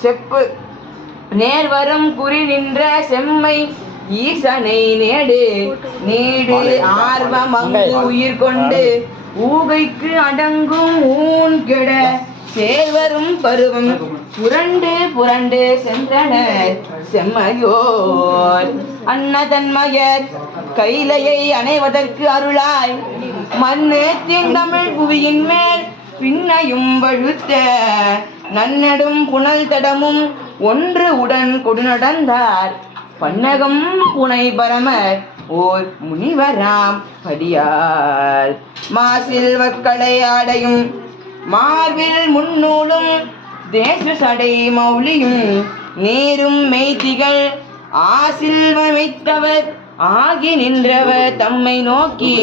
செப்பு. நேர்வரும் குறி நின்ற செம்மை ஈசனை நேடு. நீடு ஆர்வம் அங்கு உயிர் கொண்டு ஊகைக்கு அடங்கும் ஊன் கெட. சேர்வரும் பருவம் புரண்டு புரண்டு சென்றனர் செம்மையோர். அன்னதன்மயர் கைலையை அணைவதற்கு அருளாய். மண்ணு தமிழ் புவியின் மேல் பின்னையும் வழுத்த நன்னடும் புனல் தடமும் ஒன்று உடன் கொடுநடந்தார். பன்னகம் புனை பரமர் ஓர் முனிவராம் படியார். மாசில் வக்கடை ஆடையும் மார்பில் முன்னூலும் தேச சடை மௌலியும் நேரும் மெய்திகள் ஆசில் வைத்தவர் ஆகி நின்றவர் தம்மை நோக்கி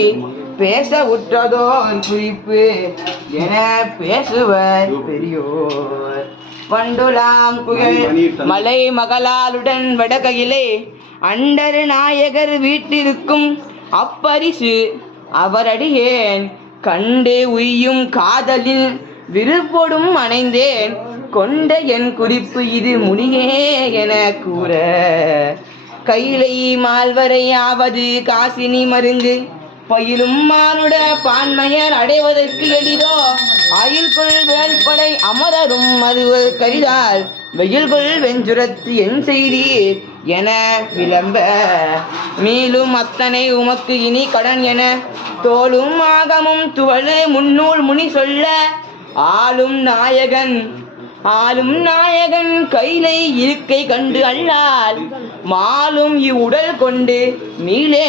பேச உற்றதோர் குறிப்பு என பேசுவர் பெரியோர். வண்டுலாம் புகழ் மலை மகளாளுடன் வடகையிலே அண்டர் நாயகர் வீட்டிற்கும் அப்பரிசு அவரடியேன். கண்டு உய்யும் காதலில் விருப்பொடும் அணைந்தேன். கொண்ட என் குறிப்பு இது முனியே என கூற. கைலை மால்வரை ஆவது காசினி மருந்து பயிலும் மானுட பான்மையர் அடைவதற்கு எளிதோ ஆயுள்கொள் வேள்படை அமரரும் மறுவர் கரிதால் வெயில்கொள் வெஞ்சுரத்து என் செய்தி என விளம்ப. மீளும் அத்தனை உமக்கு இனி கடன் என தோளும் ஆகமும் துவழு முன்னூல் முனி சொல்ல ஆளும் நாயகன் ஆளும் நாயகன் கைலை இருக்கை கண்டு அல்லால் மாலும் இவ்வுடல் கொண்டு மீளே